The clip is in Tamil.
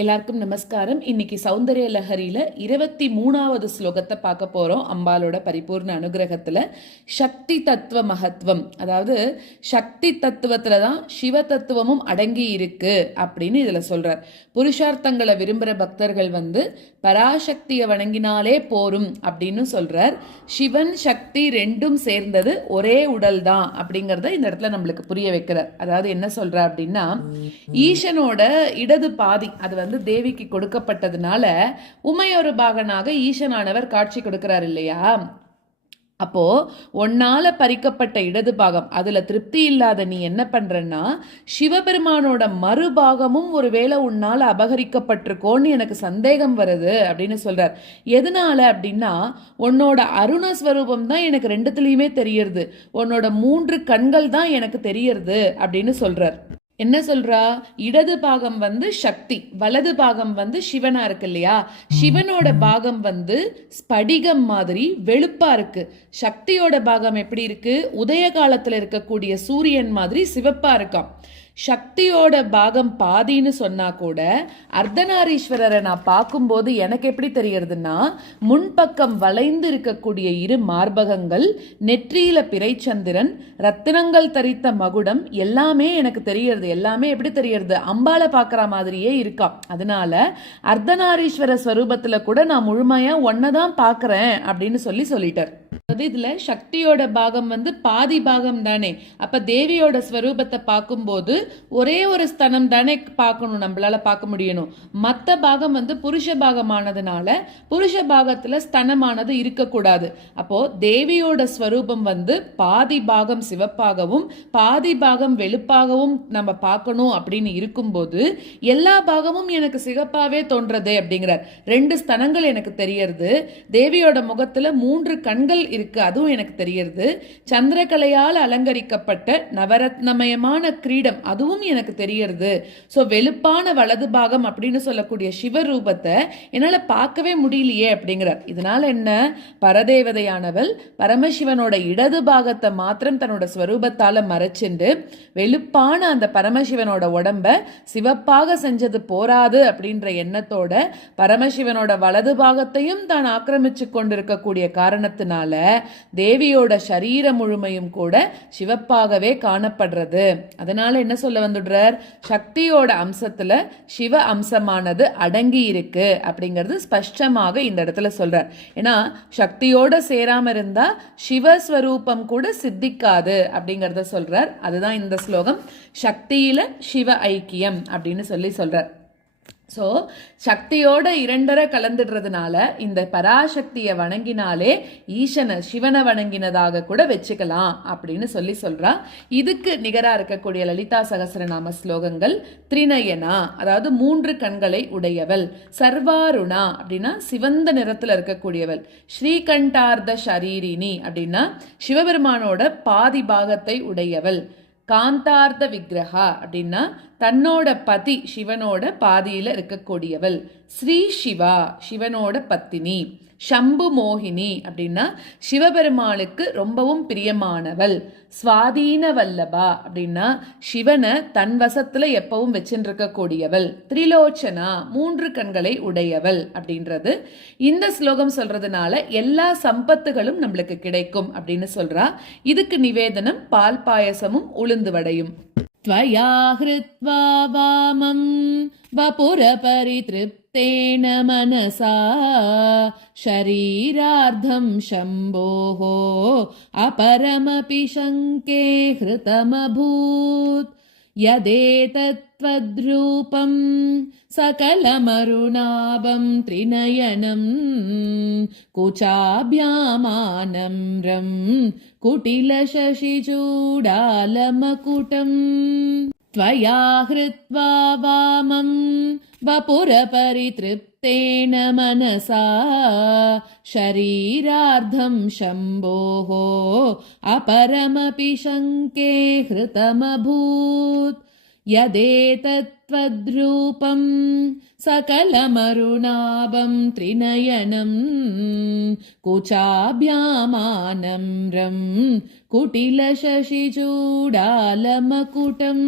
எல்லாருக்கும் நமஸ்காரம். இன்னைக்கு சௌந்தர்ய லஹரியில இருபத்தி மூணாவது ஸ்லோகத்தை பார்க்க போறோம். அம்பாலோட பரிபூர்ண அனுகிரகத்துல. சக்தி தத்துவ மகத்துவம். அதாவது சக்தி தத்துவத்துல தான் சிவ தத்துவமும் அடங்கி இருக்கு அப்படின்னு இதுல சொல்றார். புருஷார்த்தங்களை விரும்புற பக்தர்கள் வந்து பராசக்தியை வணங்கினாலே போரும் அப்படின்னு சொல்றார். சிவன் சக்தி ரெண்டும் சேர்ந்தது ஒரே உடல் தான் அப்படிங்கறத இந்த இடத்துல நம்மளுக்கு புரிய வைக்கிறார். அதாவது என்ன சொல்ற அப்படின்னா ஈசனோட இடது பாதி அது வந்து தேவிக்கு கொடுக்கப்பட்டதுனால உமையொரு பாகனாக ஈசனானவர் காட்சி கொடுக்கிறார் இல்லையா? அப்போ ஒன்னால பறிக்கப்பட்ட இடது பாகம் அதுல திருப்தி இல்லாத நீ என்ன பண்றன்னா சிவபெருமானோட மறுபாகமும் ஒருவேளை உன்னால அபகரிக்கப்பட்டிருக்கோன்னு எனக்கு சந்தேகம் வருது அப்படின்னு சொல்றார். எதனால அப்படின்னா உன்னோட அருணஸ்வரூபம் தான் எனக்கு ரெண்டுத்துலயுமே தெரியறது. உன்னோட மூன்று கண்கள் தான் எனக்கு தெரியறது அப்படின்னு சொல்றார். என்ன சொல்றா? இடது பாகம் வந்து சக்தி வலது பாகம் வந்து சிவனா இருக்கு இல்லையா? சிவனோட பாகம் வந்து ஸ்படிகம் மாதிரி வெளுப்பா இருக்கு. சக்தியோட பாகம் எப்படி இருக்கு? உதய காலத்துல இருக்கக்கூடிய சூரியன் மாதிரி சிவப்பா இருக்காம். சக்தியோட பாகம் பாதின்னு சொன்னா கூட அர்த்தநாரீஸ்வரரை நான் பார்க்கும்போது எனக்கு எப்படி தெரியறதுன்னா முன்பக்கம் வளைந்து இருக்கக்கூடிய இரு மார்பகங்கள் நெற்றியில பிறைச்சந்திரன் ரத்தினங்கள் தரித்த மகுடம் எல்லாமே எனக்கு தெரியறது எல்லாமே எப்படி தெரியறது? அம்பால பார்க்குற மாதிரியே இருக்காம். அதனால அர்த்தநாரீஸ்வர ஸ்வரூபத்தில் கூட நான் முழுமையாக ஒன்றை ஒன்னதான் பார்க்குறேன் அப்படின்னு சொல்லி சொல்லிட்டார். அதாவது இதுல சக்தியோட பாகம் வந்து பாதி பாகம் தானே. அப்ப தேவியோட ஸ்வரூபத்தை பார்க்கும்போது ஒரே ஒரு ஸ்தனம் தானே பார்க்கணும் நம்மளால பார்க்க முடியணும். மத்த பாகம் வந்து புருஷ பாகமானதுனால புருஷ பாகத்துல ஸ்தனமானது இருக்கக்கூடாது. அப்போ தேவியோட ஸ்வரூபம் வந்து பாதி பாகம் சிவப்பாகவும் பாதி பாகம் வெளுப்பாகவும் நம்ம பார்க்கணும் அப்படின்னு இருக்கும்போது எல்லா பாகமும் எனக்கு சிகப்பாவே தோன்றதே அப்படிங்கிறார். ரெண்டு ஸ்தனங்கள் எனக்கு தெரியறது. தேவியோட முகத்துல மூன்று கண்கள் இருக்கு அதுவும் எனக்கு தெரியறது. சந்திரகலையால் அலங்கரிக்கப்பட்ட நவரத்னமயமான கிரீடம் அதுவும் எனக்கு தெரியறது. ஸோ வெளுப்பான வலது பாகம் அப்படின்னு சொல்லக்கூடிய சிவரூபத்தை என்னால் பார்க்கவே முடியலையே அப்படிங்கிறார். இதனால் என்ன? பரதேவதையானவள் பரமசிவனோட இடது பாகத்தை மாத்திரம் தன்னோட ஸ்வரூபத்தால் மறைச்சிண்டு வெளுப்பான அந்த பரமசிவனோட உடம்ப சிவப்பாக செஞ்சது போராது அப்படின்ற எண்ணத்தோட பரமசிவனோட வலது பாகத்தையும் தான் ஆக்கிரமிச்சு கொண்டிருக்கக்கூடிய காரணத்தினால தேவியோட சரீர முழுமையும் கூட சிவப்பாகவே காணப்படுறது. அதனால என்ன சொல்ல வந்துடுறார்? சக்தியோட அம்சத்துல சிவ அம்சமானது அடங்கி இருக்கு அப்படிங்கிறது ஸ்பஷ்டமாக இந்த இடத்துல சொல்றார். ஏன்னா சக்தியோட சேராம இருந்தா சிவஸ்வரூபம் கூட சித்திக்காது அப்படிங்கிறத சொல்றார். அதுதான் இந்த ஸ்லோகம். சக்தியில சிவ ஐக்கியம் அப்படின்னு சொல்லி சொல்றார். ஸோ சக்தியோட இரண்டரை கலந்துடுறதுனால இந்த பராசக்தியை வணங்கினாலே ஈசனை சிவனை வணங்கினதாக கூட வச்சுக்கலாம் அப்படின்னு சொல்லி சொல்கிறான் இதுக்கு நிகராக இருக்கக்கூடிய லலிதா சகசரநாம ஸ்லோகங்கள் திரிநயனா அதாவது மூன்று கண்களை உடையவள் சர்வாருணா அப்படின்னா சிவந்த நிறத்தில் இருக்கக்கூடியவள் ஸ்ரீகண்டார்த ஷரீரினி அப்படின்னா சிவபெருமானோட பாதி பாகத்தை உடையவள் காந்தார்த்த விக்கிரகா அப்படின்னா தன்னோட பதி சிவனோட பாதியில் இருக்கக்கூடியவள். ஸ்ரீ சிவா சிவனோட பத்தினி. சம்பு மோகினி அப்படின்னா சிவபெருமாளுக்கு ரொம்பவும் பிரியமானவள். சுவாதீன வல்லபா அப்படின்னா சிவனை தன் வசத்துல எப்பவும் வச்சுருக்கக்கூடியவள் திரிலோச்சனா மூன்று கண்களை உடையவள் அப்படின்றது. இந்த ஸ்லோகம் சொல்றதுனால எல்லா சம்பத்துகளும் நம்மளுக்கு கிடைக்கும் அப்படின்னு சொல்றா. இதுக்கு நிவேதனம் பால் பாயசமும் உளுந்து வடையும். त्वया हृत्वा वामं वपुरपरितृप्तेन मनसा। शरीरार्धं शम्भोः अपरमपि शङ्के हृतमभूत् यदेतत्त्वद्रूपं सकलमरुणाभं त्रिनयनं कुचाभ्यामानम्रं कुटिलशशिचूडालमकुटम् त्वया हृत्वा वामं वपुरपरितृप्तेन मनसा। शरीरार्धं शम्भोः अपरमपि शङ्के हृतमभूत् यदेतत्त्वद्रूपं सकलमरुणाभं त्रिनयनं कुचाभ्यामानम्रं कुटिलशशिचूडालमकुटम्